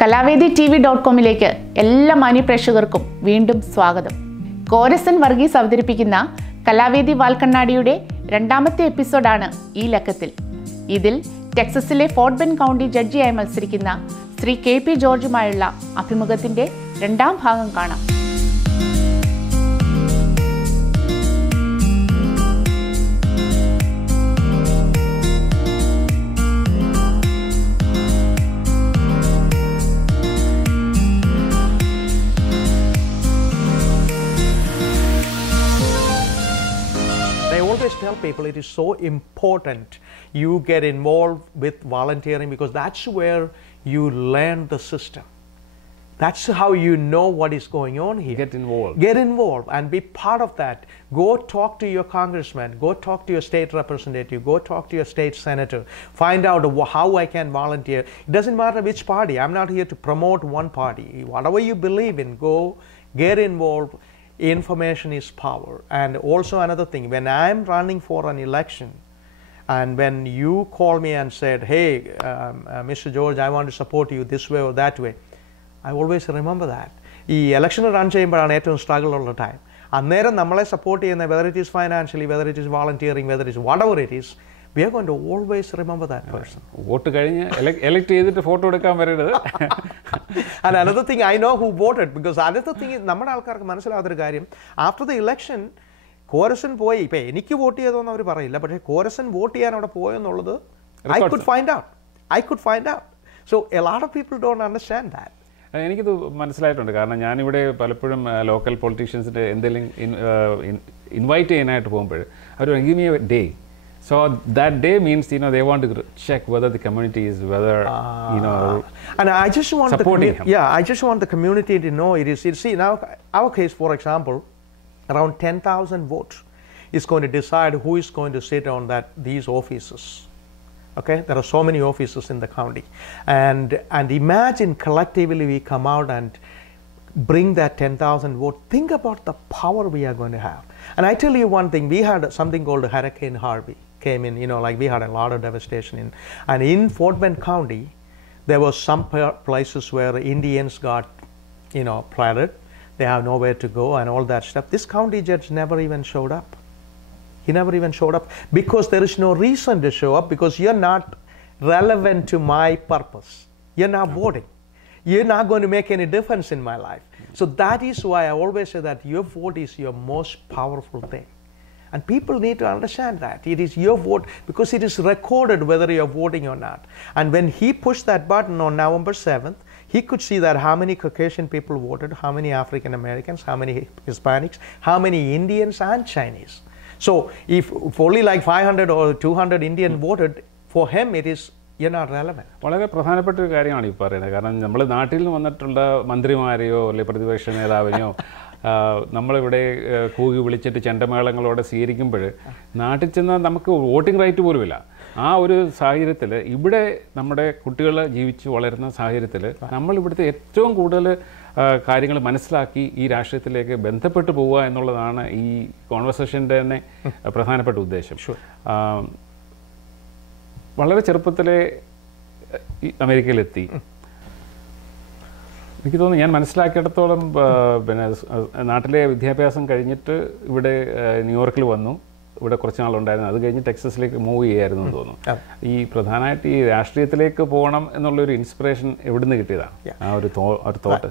kalavedi.tv.com-ലേക്ക് എല്ലാ മാന്യപ്രേക്ഷകർക്കും വീണ്ടും സ്വാഗതം. കോരസൻ വർഗീസ് അവതരിപ്പിക്കുന്ന കലാവേദി വാൽക്കണ്ണാടിയുടെ രണ്ടാമത്തെ എപ്പിസോഡാണ് ഈ ലക്കത്തിൽ. ഇതിൽ ടെക്സസിലെ ഫോർട്ട്ബെൻഡ് കൗണ്ടി ജഡ്ജിയായി മത്സരിക്കുന്ന ശ്രീ കെ.പി. ജോർജുമായുള്ള അഭിമുഖത്തിന്റെ രണ്ടാം ഭാഗം കാണാം. Tell people it is so important you get involved with volunteering, because that's where you learn the system. That's how you know what is going on here. Get involved and be part of that. Go talk to your congressman, go talk to your state representative, go talk to your state senator, find out how I can volunteer. It doesn't matter which party. I'm not here to promote one party. Whatever you believe in, go get involved. Information is power. And also another thing, when I'm running for an election and when you call me and said, hey, Mr. George, I want to support you this way or that way, I always remember that. ഈ election run ചെയ്യുമ്പോഴാണ് ഏറ്റവും struggle ഉള്ള time. അന്നേരം നമ്മളെ support ചെയ്യുന്ന, whether it is financially, whether it is volunteering, whether it is whatever it is, we are going to always remember that person. Vote കഴിഞ്ഞ് elect ചെയ്തിട്ട് photo എടുക്കാൻ വരരുത്. And another thing, I know who voted, because another thing is, നമ്മുടെ ആൾക്കാർക്ക് മനസ്സിലാവാത്തൊരു കാര്യം, after the election Korasan പോയി, ഇപ്പം എനിക്ക് വോട്ട് ചെയ്തോന്ന് അവർ പറയില്ല, പക്ഷേ കോരസൻ വോട്ട് ചെയ്യാൻ അവിടെ പോയെന്നുള്ളത് I could find out. So a lot of people don't understand that. എനിക്കിത് മനസ്സിലായിട്ടുണ്ട്. കാരണം ഞാനിവിടെ പലപ്പോഴും ലോക്കൽ പൊളിറ്റീഷ്യൻസിൻ്റെ എന്തെങ്കിലും ഇൻവൈറ്റ് ചെയ്യാനായിട്ട് പോകുമ്പോൾ അവർ give me a day. So that day means, they want to check whether the community is, and I just want supporting him. I just want the community to know it is. See, now our case, for example, around 10,000 votes is going to decide who is going to sit on these offices. Okay, there are so many offices in the county, and imagine collectively we come out and bring that 10,000 vote. Think about the power we are going to have. And I tell you one thing, we had something called Hurricane Harvey came in, we had a lot of devastation and in Fortbend County there were some places where Indians got flooded. They have nowhere to go and all that stuff. This county judge never even showed up. He never even showed up because there is no reason to show up, because you're not relevant to my purpose. You're not voting. You're not going to make any difference in my life. So that is why I always say that your vote is your most powerful thing. And people need to understand that. It is your vote, because it is recorded whether you are voting or not. And when he pushed that button on November 7th, he could see that how many Caucasian people voted, how many African Americans, how many Hispanics, how many Indians and Chinese. So if only like 500 or 200 Indian voted, for him it is, you're not relevant. വളരെ പ്രധാനപ്പെട്ട ഒരു കാര്യമാണ് ഈ പറയുന്നത്. കാരണം നമ്മൾ നാട്ടിൽ നിന്ന് വന്നിട്ടുള്ള മന്ത്രിമാരെയോ അല്ലെങ്കിൽ പ്രതിപക്ഷ നേതാവിനെയോ നമ്മളിവിടെ കൂകി വിളിച്ചിട്ട് ചെണ്ടമേളങ്ങളോടെ സ്വീകരിക്കുമ്പോൾ നാട്ടിൽ ചെന്നാൽ നമുക്ക് വോട്ടിംഗ് റൈറ്റ് പോലുമില്ല. ആ ഒരു സാഹചര്യത്തിൽ ഇവിടെ നമ്മുടെ കുട്ടികൾ ജീവിച്ച് വളരുന്ന സാഹചര്യത്തിൽ നമ്മളിവിടുത്തെ ഏറ്റവും കൂടുതൽ കാര്യങ്ങൾ മനസ്സിലാക്കി ഈ രാഷ്ട്രീയത്തിലേക്ക് ബന്ധപ്പെട്ട് പോവുക എന്നുള്ളതാണ് ഈ കോൺവെർസേഷൻ്റെ തന്നെ പ്രധാനപ്പെട്ട ഉദ്ദേശം. വളരെ ചെറുപ്പത്തിലെ അമേരിക്കയിലെത്തി. എനിക്ക് തോന്നുന്നു, ഞാൻ മനസ്സിലാക്കിയിടത്തോളം പിന്നെ നാട്ടിലെ വിദ്യാഭ്യാസം കഴിഞ്ഞിട്ട് ഇവിടെ ന്യൂയോർക്കിൽ വന്നു. ഇവിടെ കുറച്ച് നാളുണ്ടായിരുന്നു. അത് കഴിഞ്ഞ് ടെക്സസിലേക്ക് മൂവ് ചെയ്യായിരുന്നു എന്ന് തോന്നുന്നു. ഈ പ്രധാനമായിട്ട് ഈ രാഷ്ട്രീയത്തിലേക്ക് പോകണം എന്നുള്ളൊരു ഇൻസ്പിറേഷൻ എവിടുന്ന് കിട്ടിയതാണ് ആ ഒരു തോട്ട്?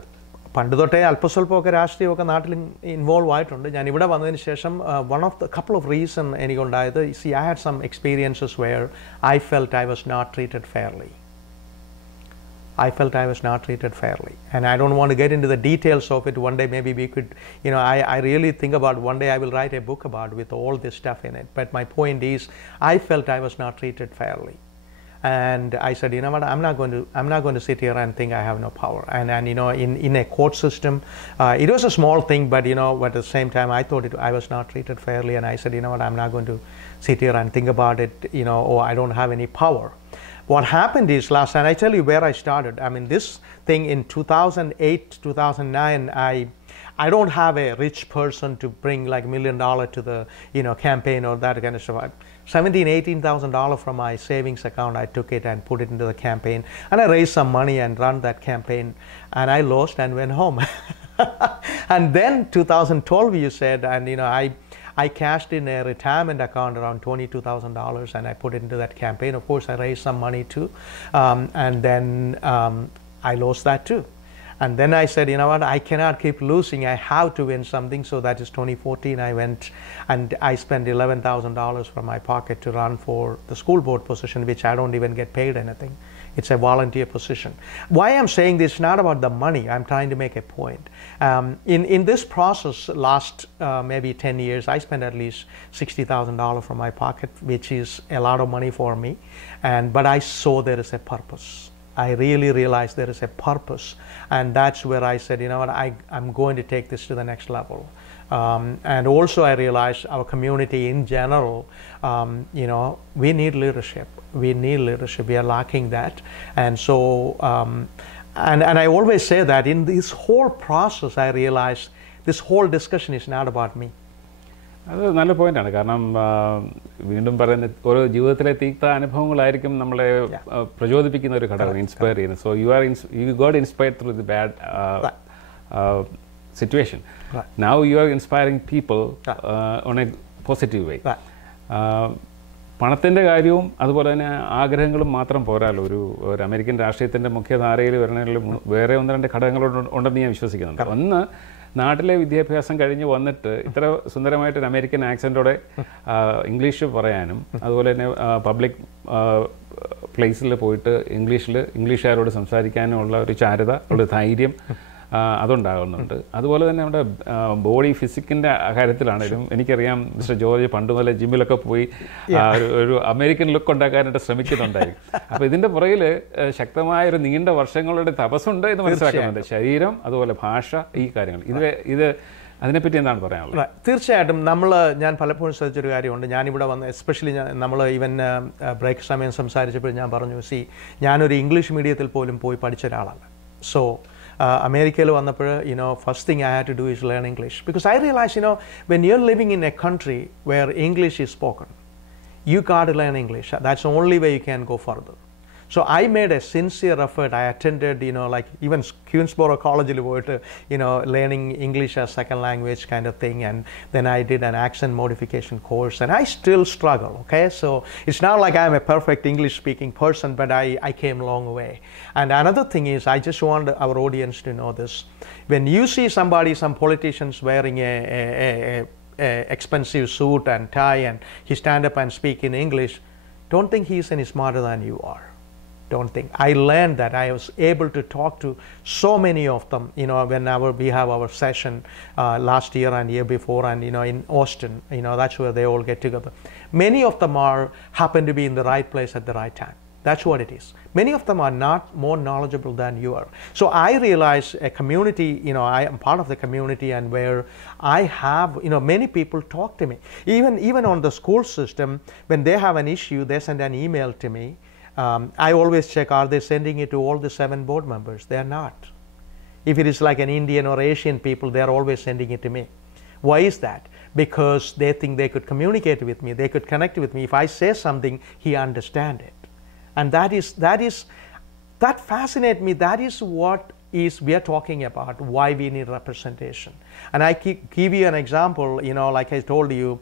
പണ്ട് തൊട്ടേ അല്പസ്വല്പമൊക്കെ രാഷ്ട്രീയമൊക്കെ നാട്ടിൽ ഇൻവോൾവ് ആയിട്ടുണ്ട്. ഞാൻ ഇവിടെ വന്നതിന് ശേഷം one of the couple of reason എനിക്കുണ്ടായത്, I had some experiences where I felt I was not treated fairly. And I don't want to get into the details of it. One day maybe we could, I really think about one day I will write a book about with all this stuff in it. But my point is, I felt I was not treated fairly. And I said, you know what, I'm not going to sit here and think I have no power. And in a court system, it was a small thing, but but at the same time I thought I was not treated fairly. And I said, you know what, I'm not going to sit here and think about it, oh, I don't have any power. What happened is and I tell you where I started. I mean, this thing in 2008, 2009, I don't have a rich person to bring like $1 million to the campaign or that kind of stuff. $17,000-$18,000 from my savings account, I took it and put it into the campaign, and I raised some money and run that campaign, and I lost and went home. And then 2012, you said, and I cashed in a retirement account around $22,000, and I put it into that campaign. Of course, I raised some money too, and then I lost that too. And then I said, you know what, I cannot keep losing. I have to win something. So that is 2014. I went and I spent $11,000 from my pocket to run for the school board position, which I don't even get paid anything. It's a volunteer position. Why I'm saying this, not about the money. I'm trying to make a point. In this process, last maybe 10 years, I spent at least $60,000 from my pocket, which is a lot of money for me. But I saw there is a purpose. I really realized there is a purpose, and that's where I said, you know what, I'm going to take this to the next level. And also I realized our community in general, we need leadership. We need leadership. We are lacking that. And so, and I always say that in this whole process, I realized this whole discussion is not about me. അത് നല്ല പോയിന്റാണ്. കാരണം വീണ്ടും പറയുന്ന ഓരോ ജീവിതത്തിലെ തീക്ത അനുഭവങ്ങളായിരിക്കും നമ്മളെ പ്രചോദിപ്പിക്കുന്ന ഒരു ഘടകം, ഇൻസ്പയർ ചെയ്യുന്നത്. So you got inspired through the bad situation. Now you are inspiring people on A positive വേ. പണത്തിൻ്റെ കാര്യവും അതുപോലെ തന്നെ ആഗ്രഹങ്ങളും മാത്രം പോരാല്ലോ ഒരു അമേരിക്കൻ രാഷ്ട്രീയത്തിൻ്റെ മുഖ്യധാരയിൽ വരണമെങ്കിൽ വേറെ ഒന്ന് രണ്ട് ഘടകങ്ങളുണ്ടെന്ന് ഞാൻ വിശ്വസിക്കുന്നുണ്ട്. ഒന്ന്, നാട്ടിലെ വിദ്യാഭ്യാസം കഴിഞ്ഞ് വന്നിട്ട് ഇത്ര സുന്ദരമായിട്ടൊരു അമേരിക്കൻ ആക്സെൻറ്റോടെ ഇംഗ്ലീഷ് പറയാനും അതുപോലെ തന്നെ പബ്ലിക് പ്ലേസിൽ പോയിട്ട് ഇംഗ്ലീഷുകാരോട് സംസാരിക്കാനുമുള്ള ഒരു ചാരുത, ഒരു ധൈര്യം അതുണ്ടാകുന്നുണ്ട്. അതുപോലെ തന്നെ നമ്മുടെ ബോഡി ഫിസിക്കിൻ്റെ കാര്യത്തിലാണെങ്കിലും എനിക്കറിയാം മിസ്റ്റർ ജോർജ് പണ്ട് മുതലേ ജിമ്മിലൊക്കെ പോയി ഒരു അമേരിക്കൻ ലുക്ക് ഉണ്ടാക്കാനായിട്ട് ശ്രമിക്കുന്നുണ്ടായിരിക്കും. അപ്പോൾ ഇതിൻ്റെ പുറകിൽ ശക്തമായൊരു നീണ്ട വർഷങ്ങളുടെ തപസ്സുണ്ട് എന്ന് മനസ്സിലാക്കുന്നുണ്ട്. ശരീരം, അതുപോലെ ഭാഷ, ഈ കാര്യങ്ങൾ ഇത് അതിനെപ്പറ്റി എന്താണ് പറയാനുള്ളത്? തീർച്ചയായിട്ടും ഞാൻ പലപ്പോഴും ശ്രദ്ധിച്ചൊരു കാര്യമുണ്ട്. ഞാനിവിടെ വന്ന് എസ്പെഷ്യലി നമ്മൾ ഈവൻ ബ്രേക്ക് സമയം സംസാരിച്ചപ്പോൾ ഞാൻ പറഞ്ഞു, ഞാനൊരു ഇംഗ്ലീഷ് മീഡിയത്തിൽ പോലും പോയി പഠിച്ച ഒരാളാണ്. സോ America വന്നപ്പോൾ, first thing I had to do is learn English, because I realized, when you're living in a country where English is spoken, you got to learn English. That's the only way you can go further. So I made a sincere effort. I attended, like even Queensboro College, learning English as second language kind of thing, and then I did an accent modification course, and I still struggle, okay? So it's not like I'm a perfect English speaking person, but I came a long way. And another thing is, I just want our audience to know this. When you see some politicians wearing a expensive suit and tie, and he stand up and speak in English, don't think he's any smarter than you are. Don't think. I learned that. I was able to talk to so many of them, whenever we have our session last year and year before, and in Austin, that's where they all get together. Many of them happen to be in the right place at the right time. That's what it is. Many of them are not more knowledgeable than you are. So I realize a community, I am part of the community, and where I have, many people talk to me. Even on the school system, when they have an issue, they send an email to me. I always check, are they sending it to all the 7 board members? They are not. If it is like an Indian or Asian people, they are always sending it to me. Why is that? Because they think they could communicate with me, they could connect with me. If I say something, he understands it. And that fascinates me. That is what we are talking about, why we need representation. And I give you an example, like I told you,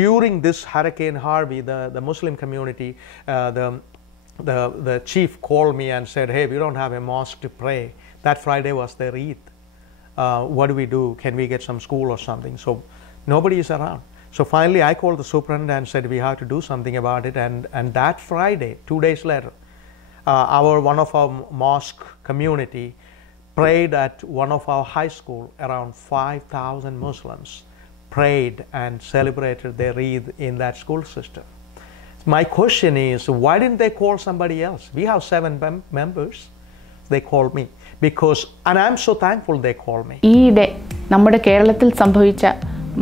during this Hurricane Harvey, the Muslim community, the chief called me and said, hey, we don't have a mosque to pray. That Friday was their Eid. What do we do? Can we get some school or something? So nobody is around. So finally I called the superintendent and said, we have to do something about it. And that Friday, 2 days later, one of our mosque community prayed at one of our high school. Around 5,000 Muslims prayed and celebrated their Eid in that school system. My question is, why didn't they call somebody else? We have 7 members. They called me and I'm so thankful they called me. ഈയിടെ നമ്മുടെ കേരളത്തിൽ സംഭവിച്ച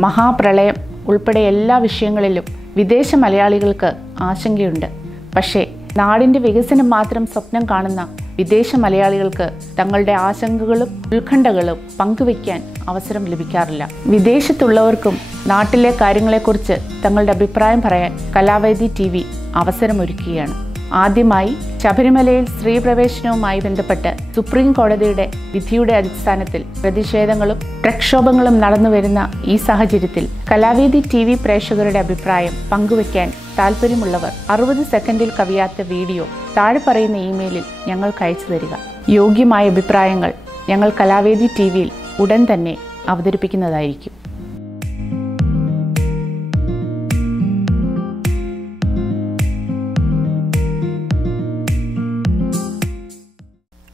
മഹാപ്രളയം ഉൾപ്പെടെ എല്ലാ വിഷയങ്ങളിലും വിദേശ മലയാളികൾക്ക് ആശങ്കയുണ്ട്. പക്ഷേ നാടിൻ്റെ വികസനം മാത്രം സ്വപ്നം കാണുന്ന വിദേശ മലയാളികൾക്ക് തങ്ങളുടെ ആശങ്കകളും ഉത്കണ്ഠകളും പങ്കുവയ്ക്കാൻ അവസരം ലഭിക്കാറില്ല. വിദേശത്തുള്ളവർക്കും നാട്ടിലെ കാര്യങ്ങളെക്കുറിച്ച് തങ്ങളുടെ അഭിപ്രായം പറയാൻ കലാവേദി TV അവസരമൊരുക്കുകയാണ്. ആദ്യമായി ശബരിമലയിൽ സ്ത്രീ പ്രവേശനവുമായി ബന്ധപ്പെട്ട് സുപ്രീം കോടതിയുടെ വിധിയുടെ അടിസ്ഥാനത്തിൽ പ്രതിഷേധങ്ങളും പ്രക്ഷോഭങ്ങളും നടന്നുവരുന്ന ഈ സാഹചര്യത്തിൽ കലാവേദി TV പ്രേക്ഷകരുടെ അഭിപ്രായം പങ്കുവയ്ക്കാൻ താല്പര്യമുള്ളവർ 60 സെക്കൻഡിൽ കവിയാത്ത വീഡിയോ താഴെ പറയുന്ന ഇമെയിലിൽ ഞങ്ങൾക്ക് അയച്ചു തരിക. യോഗ്യമായ അഭിപ്രായങ്ങൾ ഞങ്ങൾ കലാവേദി TVയിൽ ഉടൻ തന്നെ അവതരിപ്പിക്കുന്നതായിരിക്കും.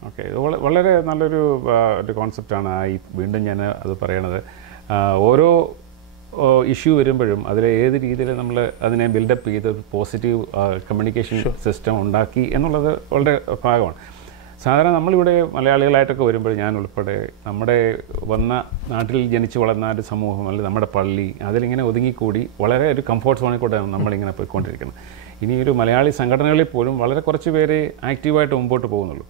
ഓക്കെ, വളരെ നല്ലൊരു കോൺസെപ്റ്റാണ് വീണ്ടും ഞാൻ അത് പറയണത്. ഓരോ ഇഷ്യൂ വരുമ്പോഴും അതിൽ ഏത് രീതിയിൽ നമ്മൾ അതിനെ ബിൽഡപ്പ് ചെയ്ത് പോസിറ്റീവ് കമ്മ്യൂണിക്കേഷൻ സിസ്റ്റം ഉണ്ടാക്കി എന്നുള്ളത് വളരെ ഭാഗമാണ്. സാധാരണ നമ്മളിവിടെ മലയാളികളായിട്ടൊക്കെ വരുമ്പോൾ ഞാൻ ഉൾപ്പെടെ നമ്മുടെ നാട്ടിൽ ജനിച്ചു വളർന്ന ഒരു സമൂഹം അല്ലെങ്കിൽ നമ്മുടെ പള്ളി അതിലിങ്ങനെ ഒതുങ്ങിക്കൂടി വളരെ ഒരു കംഫോർട്ട് സോണിൽ കൂടെയാണ് നമ്മളിങ്ങനെ പോയിക്കൊണ്ടിരിക്കുന്നത്. ഇനി ഒരു മലയാളി സംഘടനകളിൽ പോലും വളരെ കുറച്ച് പേര് ആക്റ്റീവായിട്ട് മുമ്പോട്ട് പോകുന്നുള്ളൂ.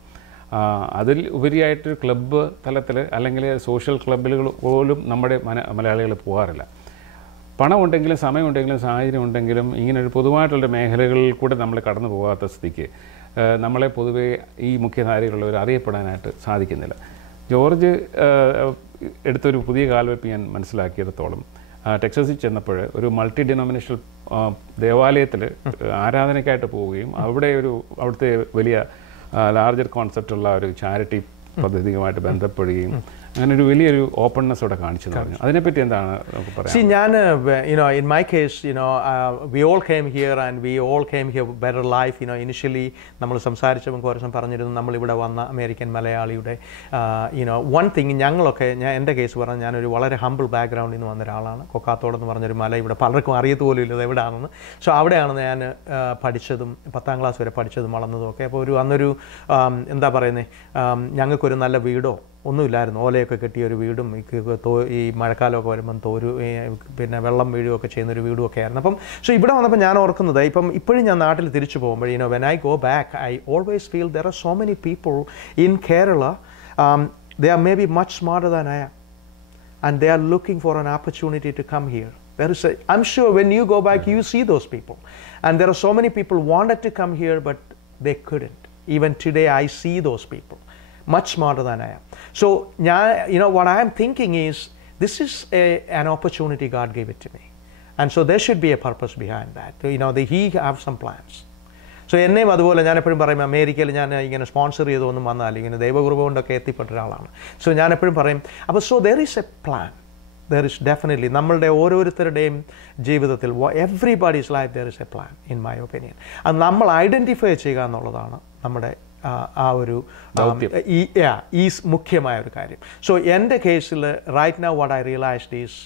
അതിൽ ഉപരിയായിട്ട് ക്ലബ്ബ് തലത്തിൽ അല്ലെങ്കിൽ സോഷ്യൽ ക്ലബ്ബുകൾ പോലും നമ്മുടെ മലയാളികൾ പോകാറില്ല. പണമുണ്ടെങ്കിലും സമയമുണ്ടെങ്കിലും സാഹചര്യം ഉണ്ടെങ്കിലും ഇങ്ങനൊരു പൊതുവായിട്ടുള്ള മേഖലകളിൽ കൂടെ നമ്മൾ കടന്നു പോകാത്ത സ്ഥിതിക്ക് നമ്മളെ പൊതുവേ ഈ മുഖ്യധാരയിലുള്ളവർ അറിയപ്പെടാനായിട്ട് സാധിക്കുന്നില്ല. ജോർജ് എടുത്തൊരു പുതിയ കാൽവെപ്പ് ഞാൻ മനസ്സിലാക്കിയിടത്തോളം ടെക്സസിൽ ചെന്നപ്പോൾ ഒരു മൾട്ടി ഡിനോമിനേഷണൽ ദേവാലയത്തിൽ ആരാധനയ്ക്കായിട്ട് പോവുകയും അവിടുത്തെ വലിയ ലാർജർ കോൺസെപ്റ്റുള്ള ഒരു ചാരിറ്റി പദ്ധതിയുമായിട്ട് ബന്ധപ്പെടുകയും അങ്ങനെ ഒരു വലിയൊരു ഓപ്പൺനെസ് ഇവിടെ കാണിച്ചു പറഞ്ഞു. അതിനെപ്പറ്റി എന്താണ് നമുക്ക് പറയാം? See, in my case, we all came here and we all came here better life. Initially, നമ്മൾ സംസാരിച്ചപ്പോൾ കുറച്ച് പറഞ്ഞിരുന്നു നമ്മളിവിടെ വന്ന അമേരിക്കൻ മലയാളിയുടെ one thing ഞങ്ങളൊക്കെ എൻ്റെ കേസ് പറഞ്ഞാൽ ഞാനൊരു വളരെ ഹംബിൾ ബാക്ക്ഗ്രൗണ്ടിൽ നിന്ന് വന്ന ഒരാളാണ്. കൊക്കാത്തോടെന്ന് പറഞ്ഞൊരു മല ഇവിടെ പലർക്കും അറിയത്തുപോലും ഇല്ല എവിടെയാണെന്ന്. സോ അവിടെയാണ് ഞാൻ പഠിച്ചതും 10ാം ക്ലാസ് വരെ പഠിച്ചതും വളർന്നതും ഒക്കെ. അപ്പോൾ അന്നൊരു എന്താ പറയുന്നത്, ഞങ്ങൾക്കൊരു നല്ല വീടോ ഒന്നുമില്ലായിരുന്നു. ഓലയൊക്കെ കെട്ടിയ ഒരു വീടും ഈ മഴക്കാലമൊക്കെ വരുമ്പം പിന്നെ വെള്ളം വീഴുകയൊക്കെ ചെയ്യുന്നൊരു വീടും ഒക്കെ ആയിരുന്നു. അപ്പം ഇവിടെ വന്നപ്പോൾ ഞാൻ ഓർക്കുന്നത് ഇപ്പോഴും ഞാൻ നാട്ടിൽ തിരിച്ചു പോകുമ്പോൾ when I go back I always feel there are so many people in Kerala, they are maybe much smarter than I am and they are looking for an opportunity to come here. I'm sure when you go back you see those people, and there are so many people wanted to come here but they couldn't. Even today I see those people much smarter than I am. So what I am thinking is this is an opportunity God gave it to me, and so there should be a purpose behind that. He have some plans. So എന്നെയും അതുപോലെ ഞാൻ എപ്പോഴും പറയും അമേരിക്കയിൽ ഞാൻ ഇങ്ങനെ sponsor ചെയ്തൊന്നും വന്നാൽ ഇങ്ങനെ ദൈവകൃപ കൊണ്ടൊക്കെ എത്തിപ്പെട്ട ഒരാളാണ്. സോ ഞാൻ എപ്പോഴും പറയും അപ്പോൾ there is a plan. There is definitely നമ്മളുടെ ഓരോരുത്തരുടെയും ജീവിതത്തിൽ everybody's life there is a plan in my opinion. അത് നമ്മൾ ഐഡൻറ്റിഫൈ ചെയ്യുക എന്നുള്ളതാണ് നമ്മുടെ ആ ഒരു ഈ മുഖ്യമായ ഒരു കാര്യം. സോ എൻ്റെ കേസിൽ right now what I realised is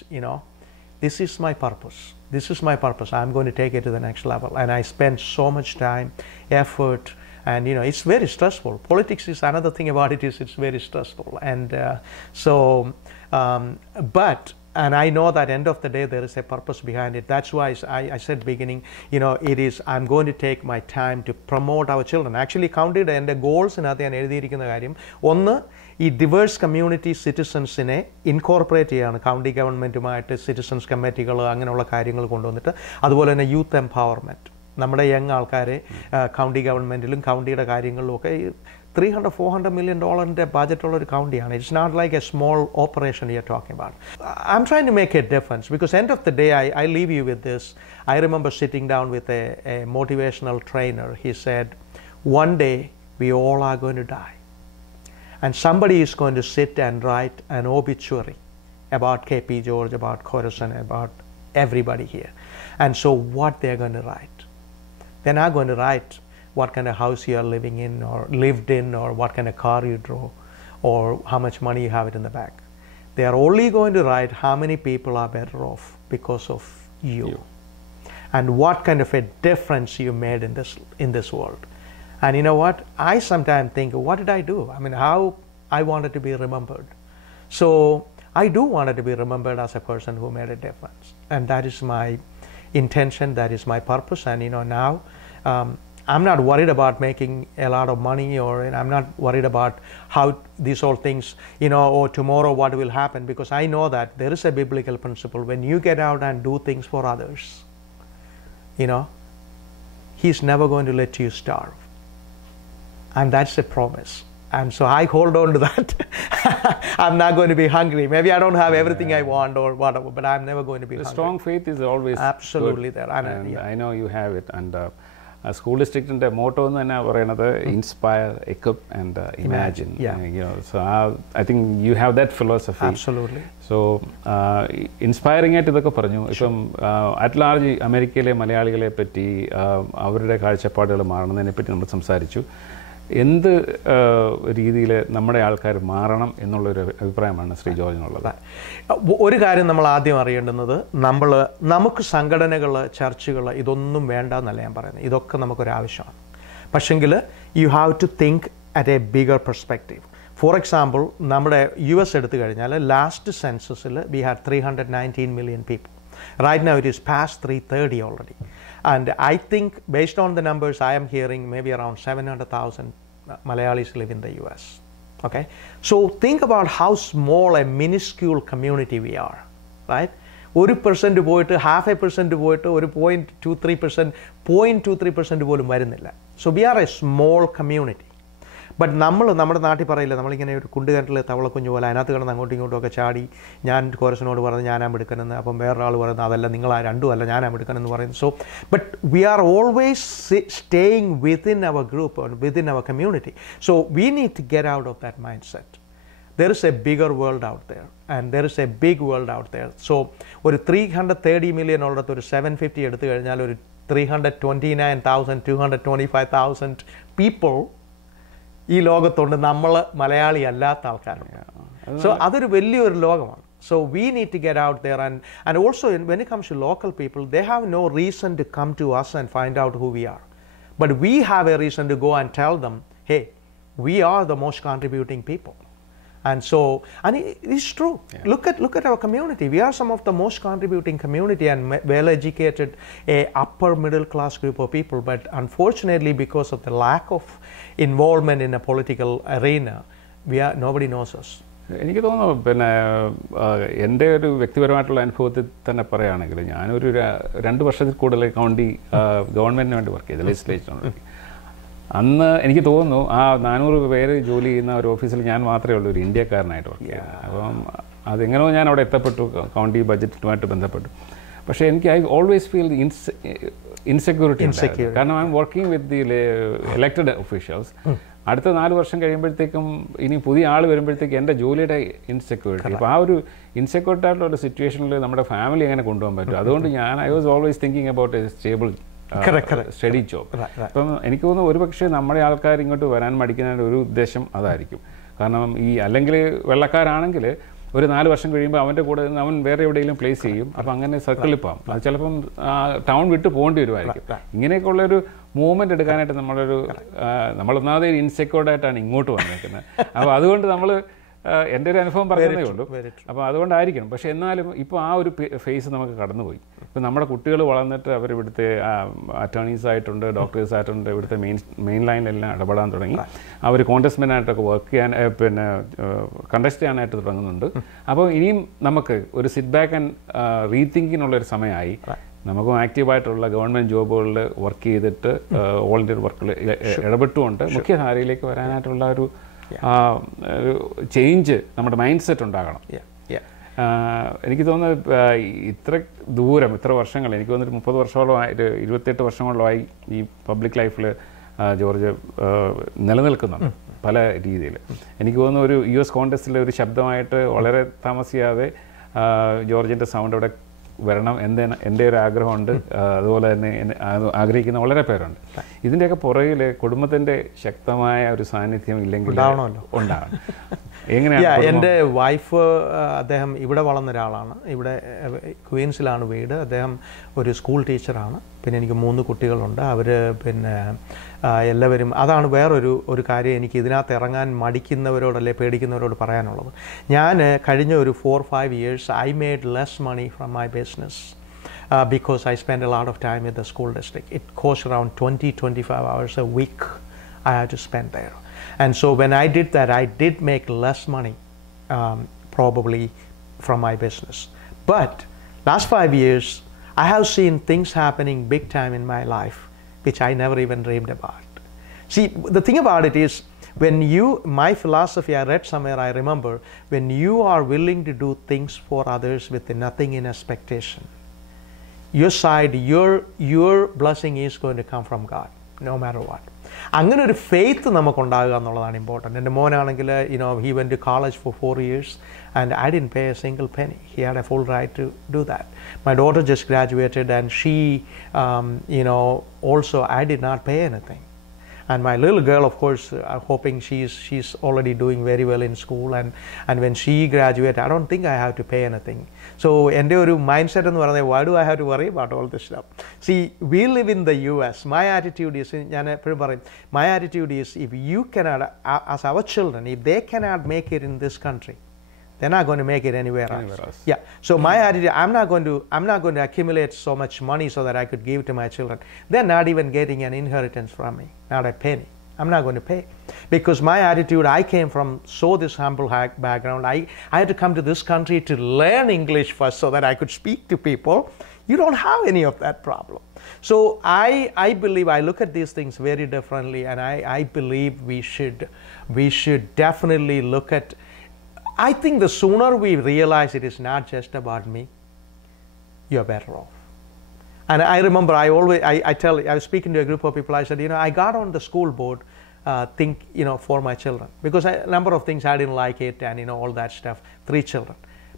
this is my purpose. This is my purpose. I'm going to take it to the next level, and I spend so much time, effort, and it's very stressful. Politics is another thing about it, is it's very stressful, and and I know that end of the day there is a purpose behind it. That's why I said beginning, it is I'm going to take my time to promote our children. Actually counted and the goals inathe ഞാൻ എഴുതിയിരിക്കുന്ന കാര്യം ഒന്ന് ഈ divorce community സിറ്റിസൺസിനെ incorporate ചെയ്യാണ് county ഗവൺമെൻറ്റുമായിട്ട് citizens കമ്മിറ്റികൾ അങ്ങനെയുള്ള കാര്യങ്ങൾ കൊണ്ടുവന്നിട്ട്. അതുപോലെ തന്നെ യൂത്ത് എംപവർമെൻറ്റ്, നമ്മുടെ യങ് ആൾക്കാരെ കൗണ്ടി ഗവൺമെൻറ്റിലും കൗണ്ടിയുടെ കാര്യങ്ങളിലും ഒക്കെ $300-400 million budget ഉള്ള ഒരു കൗണ്ടിയാണ്. It's not like a small operation you're talking about. I'm trying to make a difference because end of the day I leave you with this. I remember sitting down with a motivational trainer. He said, one day we all are going to die and somebody is going to sit and write an obituary about KP George, about Khorasan, about everybody here. And so what they're going to write? They're not going to write what kind of house you are living in or lived in or what kind of car you drove or how much money you have it in the bank. They are only going to write how many people are better off because of you. And what kind of a difference you made in this world. And you know what? I sometimes think, what did I do? I mean, how I wanted to be remembered. So I do want to be remembered as a person who made a difference. And that is my intention, that is my purpose. And now I'm not worried about making a lot of money, or I'm not worried about how these all things, or tomorrow what will happen, because I know that there is a biblical principle. When you get out and do things for others, He's never going to let you starve. And that's a promise. And so I hold on to that. I'm not going to be hungry. Maybe I don't have everything I want or whatever, but I'm never going to be hungry. Strong faith is always absolutely good. There. And I know you have it. And school districtന്റെ motto എന്ന് തന്നെ പറയുന്നത് inspire, equip and imagine. So I think you have that philosophy. Absolutely. So inspiring ആയിട്ട് ഇതൊക്കെ പറഞ്ഞു. ഇപ്പം at large അമേരിക്കയിലെ മലയാളികളെ പറ്റി അവരുടെ കാഴ്ചപ്പാടുകൾ മാറുന്നതിനെ പറ്റി നമ്മൾ സംസാരിച്ചു. എന്ത് രീതിയിൽ നമ്മുടെ ആൾക്കാർ മാറണം എന്നുള്ളൊരു അഭിപ്രായമാണ് ശ്രീ ജോർജിനുള്ളത്? ഒരു കാര്യം നമ്മൾ ആദ്യം അറിയേണ്ടുന്നത്, നമുക്ക് സംഘടനകൾ, ചർച്ചുകൾ ഇതൊന്നും വേണ്ട എന്നല്ല ഞാൻ പറയുന്നത്. ഇതൊക്കെ നമുക്കൊരാവശ്യമാണ്. പക്ഷെങ്കിൽ you have to think at a bigger perspective. For example, നമ്മുടെ US എടുത്തു കഴിഞ്ഞാൽ ലാസ്റ്റ് സെൻസസിൽ we had 319 million people. Right now it is past 330 already. And I think based on the numbers I am hearing, maybe around 700,000 Malayalis live in the US. Okay? So think about how small a minuscule community we are. Right? 1% പോയിട്ട് 0.5% പോയിട്ട് ഒരു 0.23% പോലും വരുന്നില്ല. So we are a small community. But നമ്മുടെ നാട്ടിൽ പറയില്ല, നമ്മളിങ്ങനെ ഒരു കുണ്ടുകിണറ്റിൽ തവളക്കുഞ്ഞു പോലെ അതിനകത്ത് കിടന്ന് അങ്ങോട്ടും ഇങ്ങോട്ടും ഒക്കെ ചാടി, ഞാൻ കോരസിനോട് പറഞ്ഞ് ഞാനാ എടുക്കണമെന്ന്, അപ്പം വേറൊരാൾ പറയുന്നത് അതല്ല, നിങ്ങൾ രണ്ടും അല്ല, ഞാനാ എടുക്കണമെന്ന് പറയുന്നു. So but we are always staying within our group, within our community. So we need to get out of that mindset. There is a bigger world out there, and there is a big world out there. So ഒരു 330 million ഉള്ളത് ഒരു 750 എടുത്തു കഴിഞ്ഞാൽ ഒരു 329,000 225,000 people ഈ ലോകത്തുണ്ട്, നമ്മൾ മലയാളി അല്ലാത്ത ആൾക്കാരുണ്ട്. സോ അതൊരു വലിയൊരു ലോകമാണ്. So we need to get out there, and also when it comes to local people, they have no reason to come to us and find out who we are. But we have a reason to go and tell them, hey, we are the most contributing people. And so, and it's true. Yeah. Look at our community. We are some of the most contributing community and well-educated, a upper middle class group of people. But unfortunately, because of the lack of involvement in a political arena, nobody knows us. എനിക്ക് തോന്നുന്നു, പിന്നെ എൻ്റെ ഒരു വ്യക്തിപരമായിട്ടുള്ള അനുഭവത്തിൽ തന്നെ പറയുകയാണെങ്കിൽ, ഞാനൊരു 2 വർഷത്തിൽ കൂടുതൽ കൗണ്ടി ഗവൺമെൻറ്റിന് വേണ്ടി വർക്ക് ചെയ്തു, ലെജിസ്ലേച്ചറിന് വേണ്ടി. അന്ന് എനിക്ക് തോന്നുന്നു ആ 400 പേര് ജോലി ചെയ്യുന്ന ഒരു ഓഫീസിൽ ഞാൻ മാത്രമേ ഉള്ളൂ ഒരു ഇന്ത്യക്കാരനായിട്ട് വർക്ക് ചെയ്യുന്നത്. അപ്പം അതെങ്ങനെയോ ഞാൻ അവിടെ എത്തപ്പെട്ടു, കൗണ്ടി ബഡ്ജറ്റുമായിട്ട് ബന്ധപ്പെട്ടു. പക്ഷേ എനിക്ക് ഐ ഓൾവേസ് ഫീൽ ഇൻസെക്യൂരിറ്റി, കാരണം I am working with the elected officials. അടുത്ത 4 വർഷം കഴിയുമ്പോഴത്തേക്കും ഇനി പുതിയ ആൾ വരുമ്പോഴത്തേക്കും എൻ്റെ ജോലിയുടെ ഇൻസെക്യൂരിറ്റി. അപ്പോൾ ആ ഒരു ഇൻസെക്യൂരിറ്റി ആയിട്ടുള്ള ഒരു സിറ്റുവേഷനിൽ നമ്മുടെ ഫാമിലി എങ്ങനെ കൊണ്ടുപോകാൻ പറ്റും? അതുകൊണ്ട് I was always thinking about A stable study job. അപ്പം എനിക്ക് തോന്നുന്നു ഒരുപക്ഷെ നമ്മുടെ ആൾക്കാർ ഇങ്ങോട്ട് വരാൻ മടിക്കുന്നതിൻ്റെ ഒരു ഉദ്ദേശം അതായിരിക്കും. കാരണം അല്ലെങ്കിൽ വെള്ളക്കാരാണെങ്കിൽ ഒരു 4 വർഷം കഴിയുമ്പോൾ അവൻ്റെ കൂടെ അവൻ വേറെ എവിടെയെങ്കിലും പ്ലേസ് ചെയ്യും. അപ്പം അങ്ങനെ സർക്കിളിൽ പോകാം. അത് ചിലപ്പം ടൗൺ വിട്ട് പോകേണ്ടി വരുമായിരിക്കും. ഇങ്ങനെയൊക്കെയുള്ളൊരു മൂവ്മെൻറ്റ് എടുക്കാനായിട്ട് നമ്മളൊന്നാമത് ഇൻസെക്യൂർഡായിട്ടാണ് ഇങ്ങോട്ട് വന്നേക്കുന്നത്. അപ്പോൾ അതുകൊണ്ട് നമ്മൾ എൻ്റെ ഒരു അനുഭവം പറഞ്ഞതേ ഉള്ളൂ. അപ്പോൾ അതുകൊണ്ടായിരിക്കണം. പക്ഷേ എന്നാലും ഇപ്പോൾ ആ ഒരു ഫേസ് നമുക്ക് കടന്നുപോയി. ഇപ്പം നമ്മുടെ കുട്ടികൾ വളർന്നിട്ട് അവർ ഇവിടുത്തെ അറ്റോർണീസ് ആയിട്ടുണ്ട്, ഡോക്ടേഴ്സ് ആയിട്ടുണ്ട്, ഇവിടുത്തെ മെയിൻ ലൈനിലെല്ലാം ഇടപെടാൻ തുടങ്ങി. അവർ കോൺടെസ്റ്റ്മെൻ്റായിട്ടൊക്കെ വർക്ക് ചെയ്യാൻ, പിന്നെ കണ്ടസ്റ്റ് ചെയ്യാനായിട്ട് തുടങ്ങുന്നുണ്ട്. അപ്പോൾ ഇനിയും നമുക്ക് ഒരു സിറ്റ് ബാക്ക് ആൻഡ് റീതിങ്കിങ്ങിനുള്ളൊരു സമയമായി. നമുക്കും ആക്റ്റീവായിട്ടുള്ള ഗവൺമെൻറ് ജോബുകളിൽ വർക്ക് ചെയ്തിട്ട് വോളണ്ടിയർ വർക്കിൽ ഇടപെട്ടുകൊണ്ട് മുഖ്യധാരയിലേക്ക് വരാനായിട്ടുള്ള ഒരു ചേഞ്ച്, നമ്മുടെ മൈൻഡ് സെറ്റ് ഉണ്ടാകണം. എനിക്ക് തോന്നുന്നത് ഇത്ര വർഷങ്ങൾ, എനിക്ക് തോന്നുന്നു 30 വർഷത്തോളമായി, 28 വർഷങ്ങളോളമായി ഈ പബ്ലിക് ലൈഫിൽ ജോർജ് നിലനിൽക്കുന്നുണ്ട് പല രീതിയിൽ. എനിക്ക് തോന്നുന്നു ഒരു US കോൺടെസ്റ്റിലെ ഒരു ശബ്ദമായിട്ട് വളരെ താമസിയാതെ ജോർജിൻ്റെ സൗണ്ട് അവിടെ വരണം എൻ്റെ ഒരു ആഗ്രഹമുണ്ട്. അതുപോലെ തന്നെ ആഗ്രഹിക്കുന്ന വളരെ പേരുണ്ട്. ഇതിൻ്റെയൊക്കെ പുറകിൽ കുടുംബത്തിൻ്റെ ശക്തമായ ഒരു സാന്നിധ്യം ഇല്ലെങ്കിൽ ഉണ്ടാകണം. എങ്ങനെയാണ്? എൻ്റെ വൈഫ്, അദ്ദേഹം ഇവിടെ വളർന്ന ഒരാളാണ്. ഇവിടെ ക്വീൻസിലാണ് വീട്. അദ്ദേഹം ഒരു സ്കൂൾ ടീച്ചറാണ്. പിന്നെ എനിക്ക് 3 കുട്ടികളുണ്ട്. അവർ പിന്നെ എല്ലാവരും, അതാണ് വേറൊരു കാര്യം എനിക്ക് ഇതിനകത്ത് ഇറങ്ങാൻ മടിക്കുന്നവരോടല്ലേ പേടിക്കുന്നവരോട് പറയാനുള്ളത്. ഞാൻ കഴിഞ്ഞ ഒരു 4-5 years I made less money from my business because I spend a lot of time in the school district. It costs around 20-25 hours a week I had to spend there. And so when I did that, I did make less money probably from my business. But last 5 years, I have seen things happening big time in my life, which I never even dreamed about. See, the thing about it is, my philosophy, I read somewhere, I remember, when you are willing to do things for others with nothing in expectation, your blessing is going to come from God, no matter what. അങ്ങനെ ഒരു faith നമുക്കുണ്ടാകുക എന്നുള്ളതാണ് important. എൻ്റെ മോനാണെങ്കിൽ he went to college for 4 years and I didn't pay a single penny. He had a full right to do that. My daughter just graduated and she also I did not pay anything. And my little girl, of course, I'm hoping she's already doing very well in school, and when she graduates, I don't think I have to pay anything. So എൻ്റെ ഒരു mind set എന്ന് പറയുന്നത്, why do I have to worry about all this stuff? See, we live in the US. My attitude is, ഞാൻ എപ്പോഴും പറയും, my attitude is, if you cannot, as our children, if they cannot make it in this country, they're not going to make it anywhere else. Yeah. So my attitude, I'm not going to accumulate so much money so that I could give to my children. They're not even getting an inheritance from me, not a penny. I'm not going to pay, because my attitude, I came from this humble background. I had to come to this country to learn English first so that I could speak to people. You don't have any of that problem. So I believe, I look at these things very differently, and I believe we should definitely look at. I think the sooner we realize it is not just about me, you're better off. And I remember, I was speaking to a group of people, I said, I got on the school board, for my children, because a number of things I didn't like it, and all that stuff, 3 children.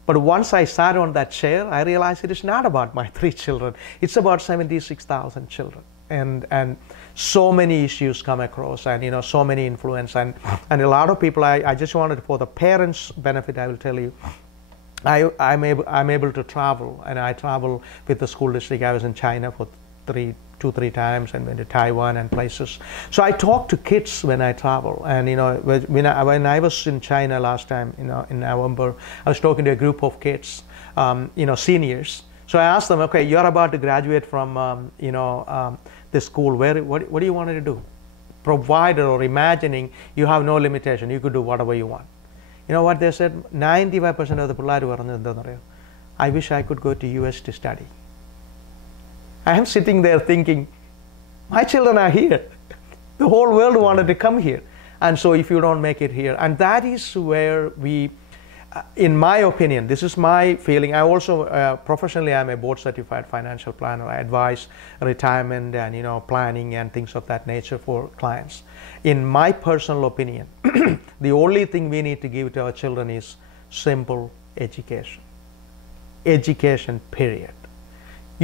But once I sat on that chair, I realized it is not about my 3 children, it's about 76,000 children. And so many issues come across, and so many influence, and a lot of people. I just wanted, for the parents' benefit, I will tell you, I'm able to travel, and I travel with the school district. I was in China for 2-3 times, and went to Taiwan and places. So I talk to kids when I travel, and when I was in China last time, in November, I was talking to a group of kids, seniors. So I asked them, okay, you're about to graduate from this school. What do you want to do? Provided or imagining you have no limitation, you could do whatever you want. You know what they said? 95% of the പിള്ളേർ പറഞ്ഞത് എന്താണെന്നറിയോ? I wish I could go to US to study. I am sitting there thinking, my children are here. The whole world wanted to come here. And so if you don't make it here, and that is where we, in my opinion, this is my feeling. I also professionally, I'm a board certified financial planner. I advise retirement and planning and things of that nature for clients. In my personal opinion, the only thing we need to give to our children is simple education. Education, period.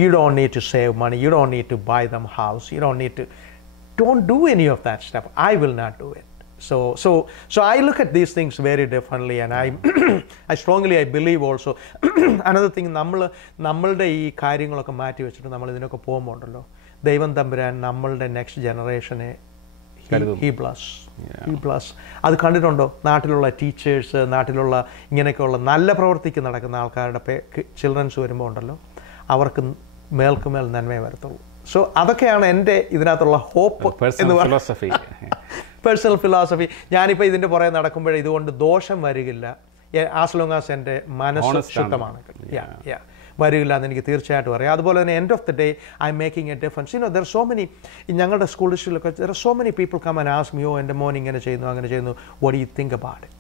You don't need to save money. You don't need to buy them a house. You don't do any of that stuff. I will not do it. So I look at these things very differently, and I strongly believe also. Another thing, നമ്മളുടെ ഈ കാര്യങ്ങളൊക്കെ മാറ്റി വെച്ചിട്ട് നമ്മൾ ഇതിനൊക്കെ പോകുമ്പോൾ ഉണ്ടല്ലോ, ദൈവം തമ്പുരാൻ നമ്മളുടെ നെക്സ്റ്റ് ജനറേഷനെ he bless. അത് കണ്ടിട്ടുണ്ടോ? നാട്ടിലുള്ള ടീച്ചേഴ്സ്, നാട്ടിലുള്ള ഇങ്ങനെയൊക്കെയുള്ള നല്ല പ്രവൃത്തിക്ക് നടക്കുന്ന ആൾക്കാരുടെ ചിൽഡ്രൻസ് വരുമ്പോൾ ഉണ്ടല്ലോ, അവർക്ക് മേൽക്കുമേൽ നന്മയെ വരത്തുള്ളൂ. സോ അതൊക്കെയാണ് എൻ്റെ ഇതിനകത്തുള്ള ഹോപ്പ് എന്ന് പറയുന്നത്. Personal philosophy. ഞാനിപ്പോൾ ഇതിൻ്റെ പുറകെ നടക്കുമ്പോഴേ ഇതുകൊണ്ട് ദോഷം വരികില്ല, ആസ് ലോങ് ആസ് എൻ്റെ മനസ്സ് ശുദ്ധമാണ്, വരികില്ല എന്ന് എനിക്ക് തീർച്ചയായിട്ടും അറിയാം. അതുപോലെ തന്നെ end of the day I am making a difference. There so many, ഞങ്ങളുടെ സ്കൂൾ ഡിസ്ട്രിക്റ്റിലൊക്കെ there so many people come and ask me, എൻ്റെ മോൻ ഇങ്ങനെ ചെയ്യുന്നു അങ്ങനെ ചെയ്യുന്നു, what do you think about it?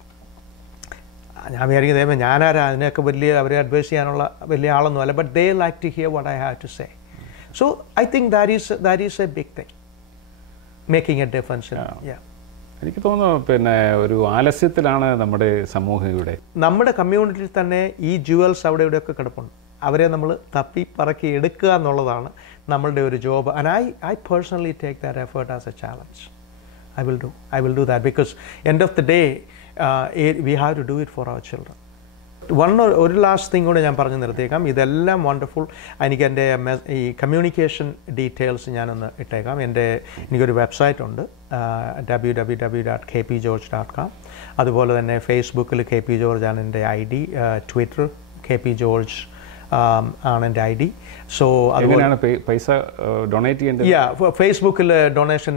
ഞാൻ വിചാരിക്കുന്നത് ഞാനാരാ അതിനൊക്കെ അവരെ അഡ്വൈസ് ചെയ്യാനുള്ള വലിയ ആളൊന്നും അല്ല, but they like to hear what I have to say. So I think that is a big thing, making a difference. എനിക്ക് തോന്നുന്നു പിന്നെ ഒരു ആലസ്യത്തിലാണ് നമ്മുടെ സമൂഹം ഇവിടെ. നമ്മുടെ കമ്മ്യൂണിറ്റിയിൽ തന്നെ ഈ ജുവൽസ് അവിടെ ഇവിടെയൊക്കെ കിടപ്പുണ്ട്. അവരെ നമ്മൾ തപ്പി പറക്കി എടുക്കുക എന്നുള്ളതാണ് നമ്മളുടെ ഒരു job. And I personally take that effort as a challenge. I will do that, because end of the day we have to do it for our children. ഒരു ലാസ്റ്റ് തിങ് കൂടെ ഞാൻ പറഞ്ഞു നിർത്തിയേക്കാം. ഇതെല്ലാം വണ്ടർഫുൾ. എനിക്ക് എൻ്റെ ഈ കമ്മ്യൂണിക്കേഷൻ ഡീറ്റെയിൽസ് ഞാനൊന്ന് ഇട്ടേക്കാം. എനിക്കൊരു വെബ്സൈറ്റ് ഉണ്ട്, www.kpgeorge.com. അതുപോലെ തന്നെ ഫേസ്ബുക്കിൽ KP George ആണ് എൻ്റെ ID, ട്വിറ്റർ KP George ആണ് എൻ്റെ ID. സോ എങ്ങനെയാണ് പൈസ ഡൊണേറ്റ് ചെയ്യേണ്ടത്? ഫേസ്ബുക്കിൽ ഡൊണേഷൻ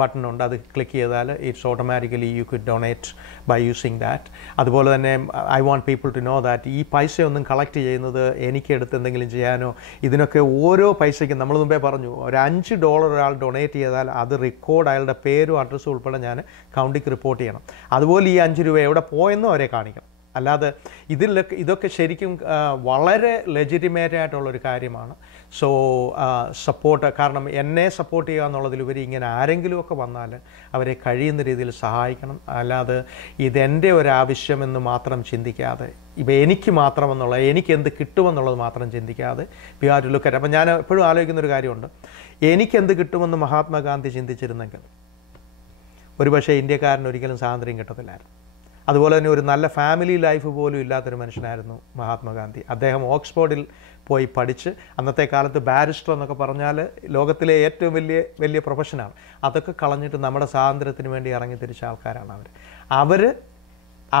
ബട്ടൺ ഉണ്ട്, അത് ക്ലിക്ക് ചെയ്താൽ it's automatically you could donate by using that. അതുപോലെ തന്നെ I want people to know that ഈ പൈസയൊന്നും കളക്ട് ചെയ്യുന്നത് എനിക്കെടുത്ത് എന്തെങ്കിലും ചെയ്യാനോ, ഇതിനൊക്കെ ഓരോ പൈസയ്ക്കും നമ്മൾ മുമ്പേ പറഞ്ഞു ഒരു $5 ഒരാൾ ഡൊണേറ്റ് ചെയ്താൽ അത് റെക്കോർഡ് അയാളുടെ പേരും അഡ്രസ്സും ഉൾപ്പെടെ ഞാൻ കൗണ്ടിക്ക് റിപ്പോർട്ട് ചെയ്യണം. അതുപോലെ ഈ $5 എവിടെ പോയെന്നും അവരെ കാണിക്കണം. അല്ലാതെ ഇതൊക്കെ ശരിക്കും വളരെ ലെജിറ്റിമേറ്റ് ആയിട്ടുള്ളൊരു കാര്യമാണ്. സോ സപ്പോർട്ട്, കാരണം എന്നെ സപ്പോർട്ട് ചെയ്യുക എന്നുള്ളതിലുപരി ഇങ്ങനെ ആരെങ്കിലുമൊക്കെ വന്നാൽ അവരെ കഴിയുന്ന രീതിയിൽ സഹായിക്കണം. അല്ലാതെ ഇതെൻ്റെ ഒരാവശ്യമെന്ന് മാത്രം ചിന്തിക്കാതെ, ഇപ്പോൾ എനിക്ക് മാത്രമെന്നുള്ള എനിക്ക് എന്ത് കിട്ടുമെന്നുള്ളത് മാത്രം ചിന്തിക്കാതെ we have to look at. അപ്പം ഞാൻ എപ്പോഴും ആലോചിക്കുന്നൊരു കാര്യമുണ്ട്, എനിക്കെന്ത് കിട്ടുമെന്ന് മഹാത്മാഗാന്ധി ചിന്തിച്ചിരുന്നെങ്കിൽ ഒരുപക്ഷെ ഇന്ത്യക്കാരന് ഒരിക്കലും സ്വാതന്ത്ര്യം കിട്ടത്തില്ലായിരുന്നു. അതുപോലെ തന്നെ ഒരു നല്ല ഫാമിലി ലൈഫ് പോലും ഇല്ലാത്തൊരു മനുഷ്യനായിരുന്നു മഹാത്മാഗാന്ധി. അദ്ദേഹം ഓക്സ്ഫോർഡിൽ പോയി പഠിച്ച്, അന്നത്തെ കാലത്ത് ബാരിസ്റ്റർ എന്നൊക്കെ പറഞ്ഞാൽ ലോകത്തിലെ ഏറ്റവും വലിയ പ്രൊഫഷനാണ്. അതൊക്കെ കളഞ്ഞിട്ട് നമ്മുടെ സ്വാതന്ത്ര്യത്തിന് വേണ്ടി ഇറങ്ങി തിരിച്ച ആൾക്കാരാണ് അവർ.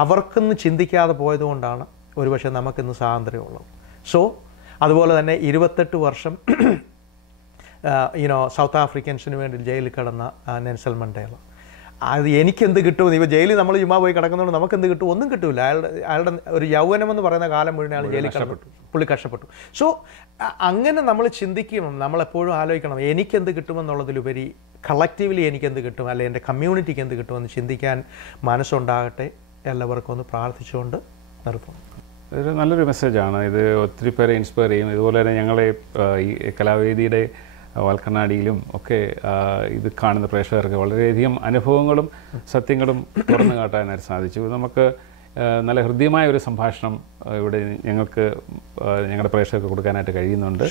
അവർക്കൊന്നും ചിന്തിക്കാതെ പോയതുകൊണ്ടാണ് ഒരുപക്ഷെ നമുക്കിന്ന് സ്വാതന്ത്ര്യമുള്ളത്. സോ അതുപോലെ തന്നെ 28 വർഷം സൗത്ത് ആഫ്രിക്കൻസിന് വേണ്ടി ജയിലിൽ കിടന്ന നെൽസൺ മണ്ടേല, അത് എനിക്കെന്ത് കിട്ടുമെന്ന്, ഇപ്പോൾ ജയിലിൽ നമ്മൾ ചുമ്മാ പോയി കിടക്കുന്നതുകൊണ്ട് നമുക്കെന്ത് കിട്ടും? ഒന്നും കിട്ടില്ല. അയാളുടെ ഒരു യൗവനമെന്ന് പറയുന്ന കാലം മുഴുവൻ അയാൾ ജയിലിൽ പുള്ളി കഷ്ടപ്പെട്ടു. സോ അങ്ങനെ നമ്മൾ ചിന്തിക്കണം, നമ്മളെപ്പോഴും ആലോചിക്കണം എനിക്കെന്ത് കിട്ടുമെന്നുള്ളതിലുപരി കളക്റ്റീവ്ലി എനിക്കെന്ത് കിട്ടും, അല്ലെങ്കിൽ എൻ്റെ കമ്മ്യൂണിറ്റിക്ക് എന്ത് കിട്ടുമെന്ന് ചിന്തിക്കാൻ മനസ്സുണ്ടാകട്ടെ. എല്ലാവർക്കും ഒന്ന് പ്രാർത്ഥിച്ചുകൊണ്ട് നിർത്തുന്നു. ഇതൊരു നല്ലൊരു മെസ്സേജാണ്. ഇത് ഒത്തിരി പേരെ ഇൻസ്പയർ ചെയ്യും. ഇതുപോലെ തന്നെ ഞങ്ങളെ ഈ കലാവേദിയുടെ വാൽക്കണ്ണാടിയിലും ഒക്കെ ഇത് കാണുന്ന പ്രേക്ഷകർക്ക് വളരെയധികം അനുഭവങ്ങളും സത്യങ്ങളും തുറന്നു കാട്ടാനായിട്ട് സാധിച്ചു. നമുക്ക് നല്ല ഹൃദ്യമായ ഒരു സംഭാഷണം ഇവിടെ ഞങ്ങളുടെ പ്രേക്ഷകർക്ക് കൊടുക്കാനായിട്ട് കഴിയുന്നുണ്ട്.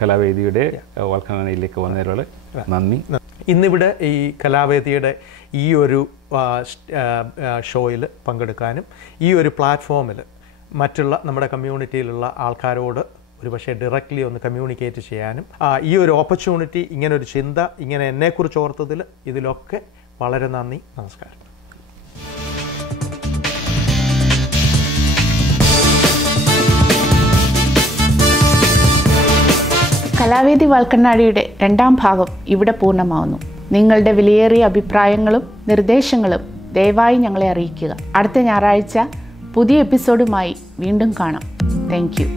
കലാവേദിയുടെ വാൽക്കണ്ണാടിയിലേക്ക് വന്നതിലുള്ള നന്ദി. ഇന്നിവിടെ ഈ കലാവേദിയുടെ ഈ ഒരു ഷോയിൽ പങ്കെടുക്കാനും ഈ ഒരു പ്ലാറ്റ്ഫോമിൽ മറ്റുള്ള നമ്മുടെ കമ്മ്യൂണിറ്റിയിലുള്ള ആൾക്കാരോട് ഒരുപക്ഷെ ഡയറക്റ്റ്ലി ഒന്ന് കമ്മ്യൂണിക്കേറ്റ് ചെയ്യാനും ഈ ഒരു ഓപ്പർച്യൂണിറ്റി, ഇങ്ങനൊരു ചിന്ത, ഇങ്ങനെ എന്നെക്കുറിച്ച് ഓർത്തതിൽ ഇതിലൊക്കെ വളരെ നന്ദി. നമസ്കാരം. കലാവേദി വാൽക്കണ്ണാടിയുടെ 2ാം ഭാഗം ഇവിടെ പൂർണ്ണമാവുന്നു. നിങ്ങളുടെ വിലയേറിയ അഭിപ്രായങ്ങളും നിർദ്ദേശങ്ങളും ദയവായി ഞങ്ങളെ അറിയിക്കുക. അടുത്ത ഞായറാഴ്ച പുതിയ എപ്പിസോഡുമായി വീണ്ടും കാണാം. Thank you.